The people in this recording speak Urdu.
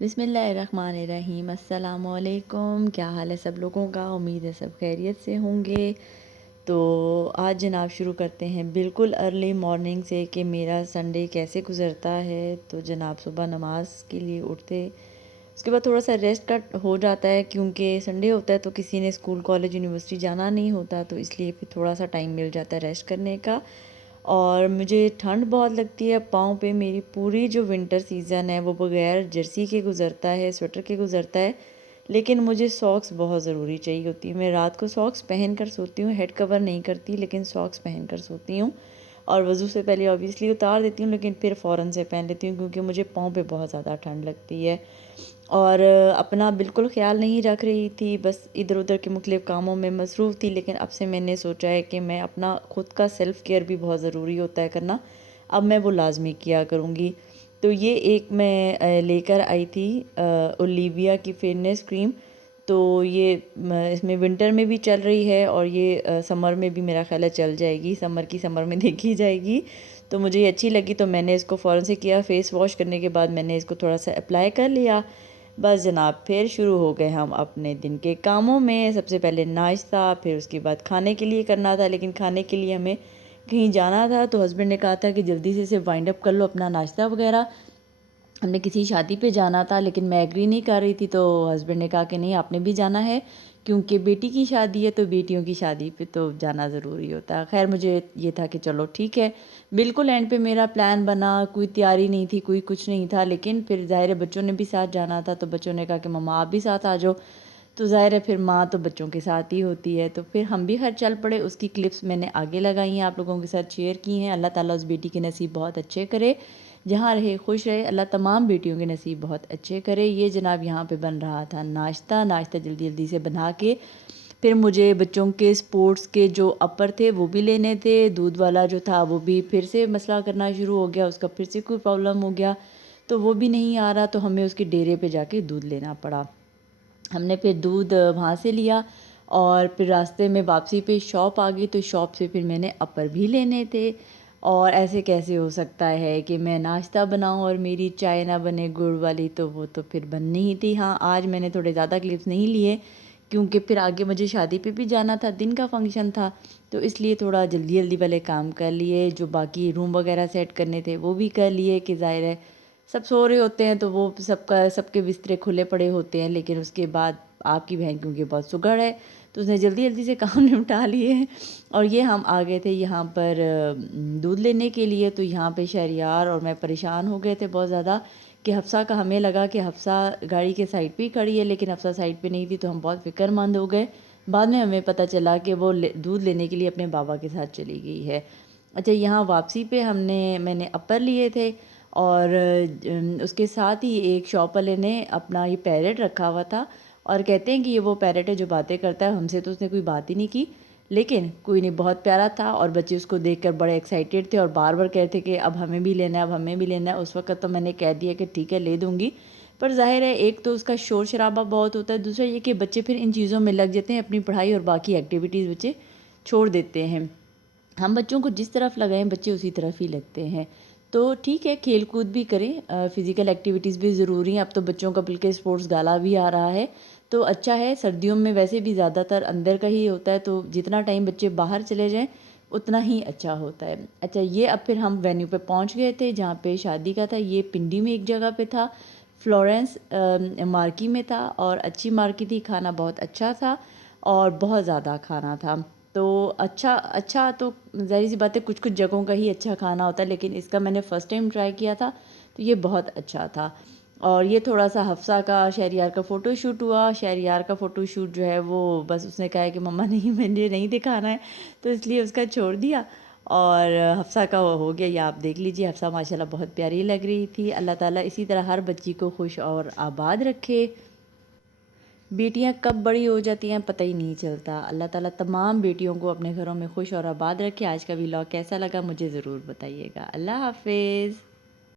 بسم اللہ الرحمن الرحیم۔ السلام علیکم، کیا حال ہے سب لوگوں کا؟ امید ہے سب خیریت سے ہوں گے۔ تو آج جناب شروع کرتے ہیں بالکل ارلی مارننگ سے کہ میرا سنڈے کیسے گزرتا ہے۔ تو جناب صبح نماز کے لیے اٹھتے، اس کے بعد تھوڑا سا ریسٹ کا ہو جاتا ہے کیونکہ سنڈے ہوتا ہے تو کسی نے اسکول کالج یونیورسٹی جانا نہیں ہوتا، تو اس لیے پھر تھوڑا سا ٹائم مل جاتا ہے ریسٹ کرنے کا۔ اور مجھے ٹھنڈ بہت لگتی ہے پاؤں پہ، میری پوری جو ونٹر سیزن ہے وہ بغیر جرسی کے گزرتا ہے، سویٹر کے گزرتا ہے، لیکن مجھے ساکس بہت ضروری چاہیے ہوتی ہے۔ میں رات کو ساکس پہن کر سوتی ہوں، ہیڈ کور نہیں کرتی لیکن ساکس پہن کر سوتی ہوں، اور وضو سے پہلے آبویسلی اتار دیتی ہوں لیکن پھر فوراً سے پہن لیتی ہوں کیونکہ مجھے پاؤں پہ بہت زیادہ ٹھنڈ لگتی ہے۔ اور اپنا بالکل خیال نہیں رکھ رہی تھی، بس ادھر ادھر کے مختلف کاموں میں مصروف تھی، لیکن اب سے میں نے سوچا ہے کہ میں اپنا خود کا سیلف کیئر بھی بہت ضروری ہوتا ہے کرنا، اب میں وہ لازمی کیا کروں گی۔ تو یہ ایک میں لے کر آئی تھی اولیویا کی فیئرنیس کریم، تو یہ اس میں ونٹر میں بھی چل رہی ہے اور یہ سمر میں بھی میرا خیال ہے چل جائے گی، سمر میں دیکھی جائے گی۔ تو مجھے یہ اچھی لگی تو میں نے اس کو فوراً سے کیا، فیس واش کرنے کے بعد میں نے اس کو تھوڑا سا اپلائی کر لیا۔ بس جناب پھر شروع ہو گئے ہم اپنے دن کے کاموں میں۔ سب سے پہلے ناشتہ، پھر اس کے بعد کھانے کے لیے کرنا تھا، لیکن کھانے کے لیے ہمیں کہیں جانا تھا تو ہسبینڈ نے کہا تھا کہ جلدی سے اسے وائنڈ اپ کر لو اپنا ناشتہ وغیرہ۔ ہم نے کسی شادی پہ جانا تھا لیکن میں ایگری نہیں کر رہی تھی، تو ہسبینڈ نے کہا کہ نہیں آپ نے بھی جانا ہے کیونکہ بیٹی کی شادی ہے، تو بیٹیوں کی شادی پہ تو جانا ضروری ہوتا ہے۔ خیر مجھے یہ تھا کہ چلو ٹھیک ہے، بالکل اینڈ پہ میرا پلان بنا، کوئی تیاری نہیں تھی، کوئی کچھ نہیں تھا، لیکن پھر ظاہر ہے بچوں نے بھی ساتھ جانا تھا، تو بچوں نے کہا کہ مما آپ بھی ساتھ آ جاؤ، تو ظاہر ہے پھر ماں تو بچوں کے ساتھ ہی ہوتی ہے، تو پھر ہم بھی خیر چل پڑے۔ اس کی کلپس میں نے آگے لگائی ہیں، آپ لوگوں کے ساتھ شیئر کی ہیں۔ اللہ تعالیٰ اس بیٹی کے نصیب بہت اچھے کرے، جہاں رہے خوش رہے، اللہ تمام بیٹیوں کے نصیب بہت اچھے کرے۔ یہ جناب یہاں پہ بن رہا تھا ناشتہ جلدی جلدی سے بنا کے پھر مجھے بچوں کے سپورٹس کے جو اپر تھے وہ بھی لینے تھے، دودھ والا جو تھا وہ بھی پھر سے مسئلہ کرنا شروع ہو گیا، اس کا پھر سے کوئی پرابلم ہو گیا تو وہ بھی نہیں آ رہا، تو ہمیں اس کے ڈیرے پہ جا کے دودھ لینا پڑا۔ ہم نے پھر دودھ وہاں سے لیا اور پھر راستے میں واپسی پہ شاپ آ گئی، تو شاپ سے پھر میں نے اپر بھی لینے تھے۔ اور ایسے کیسے ہو سکتا ہے کہ میں ناشتہ بناؤں اور میری چائے نہ بنے گڑ والی، تو وہ تو پھر بننی ہی تھی۔ ہاں آج میں نے تھوڑے زیادہ کلپس نہیں لیے کیونکہ پھر آگے مجھے شادی پہ بھی جانا تھا، دن کا فنکشن تھا، تو اس لیے تھوڑا جلدی جلدی والے کام کر لیے، جو باقی روم وغیرہ سیٹ کرنے تھے وہ بھی کر لیے کہ ظاہر ہے سب سو رہے ہوتے ہیں تو وہ سب کے بسترے کھلے پڑے ہوتے ہیں، لیکن اس کے بعد آپ کی بہن کیونکہ بہت سگڑ ہے تو اس نے جلدی جلدی سے کام نپٹا لیے ہیں۔ اور یہ ہم آ گئے تھے یہاں پر دودھ لینے کے لیے، تو یہاں پہ شہریار اور میں پریشان ہو گئے تھے بہت زیادہ کہ حفصہ کا، ہمیں لگا کہ حفصہ گاڑی کے سائڈ پہ ہی کھڑی ہے لیکن حفصہ سائڈ پہ نہیں تھی، تو ہم بہت فکر مند ہو گئے۔ بعد میں ہمیں پتہ چلا کہ وہ دودھ لینے کے لیے اپنے بابا کے ساتھ چلی گئی ہے۔ اچھا یہاں واپسی پہ میں نے اپر لیے تھے، اور اس کے ساتھ ہی ایک شاپ والے نے اپنا یہ پیرٹ رکھا ہوا تھا، اور کہتے ہیں کہ یہ وہ پیرٹ ہے جو باتیں کرتا ہے، ہم سے تو اس نے کوئی بات ہی نہیں کی، لیکن کوئی نہیں بہت پیارا تھا، اور بچے اس کو دیکھ کر بڑے ایکسائٹیڈ تھے اور بار بار کہتے کہ اب ہمیں بھی لینا ہے، اب ہمیں بھی لینا ہے۔ اس وقت تو میں نے کہہ دیا کہ ٹھیک ہے لے دوں گی، پر ظاہر ہے ایک تو اس کا شور شرابہ بہت ہوتا ہے، دوسرا یہ کہ بچے پھر ان چیزوں میں لگ جاتے ہیں، اپنی پڑھائی اور باقی ایکٹیویٹیز بچے چھوڑ دیتے ہیں۔ ہم بچوں کو جس طرف لگائیں بچے اسی طرف ہی لگتے ہیں، تو ٹھیک ہے کھیل کود بھی کریں، فزیکل ایکٹیویٹیز بھی ضروری ہیں، اب تو بچوں کا بلکہ اسپورٹس گالا بھی آ رہا ہے تو اچھا ہے۔ سردیوں میں ویسے بھی زیادہ تر اندر کا ہی ہوتا ہے، تو جتنا ٹائم بچے باہر چلے جائیں اتنا ہی اچھا ہوتا ہے۔ اچھا یہ اب پھر ہم وینیو پہ پہنچ گئے تھے جہاں پہ شادی کا تھا، یہ پنڈی میں ایک جگہ پہ تھا، فلورنس مارکی میں تھا، اور اچھی مارکی تھی، کھانا بہت اچھا تھا اور بہت زیادہ کھانا تھا، تو اچھا تو ظاہر سی بات ہے کچھ جگہوں کا ہی اچھا کھانا ہوتا ہے، لیکن اس کا میں نے فرسٹ ٹائم ٹرائی کیا تھا تو یہ بہت اچھا تھا۔ اور یہ تھوڑا سا حفصہ کا شہریار کا فوٹو شوٹ ہوا، شہریار کا فوٹو شوٹ جو ہے وہ بس اس نے کہا ہے کہ مما نہیں مجھے نہیں دکھانا ہے، تو اس لیے اس کا چھوڑ دیا، اور حفصہ کا وہ ہو گیا، یہ آپ دیکھ لیجئے، حفصہ ماشاءاللہ بہت پیاری لگ رہی تھی۔ اللہ تعالیٰ اسی طرح ہر بچی کو خوش اور آباد رکھے۔ بیٹیاں کب بڑی ہو جاتی ہیں پتہ ہی نہیں چلتا، اللہ تعالیٰ تمام بیٹیوں کو اپنے گھروں میں خوش اور آباد رکھے۔ آج کا ولاگ کیسا لگا مجھے ضرور بتائیے گا۔ اللہ حافظ۔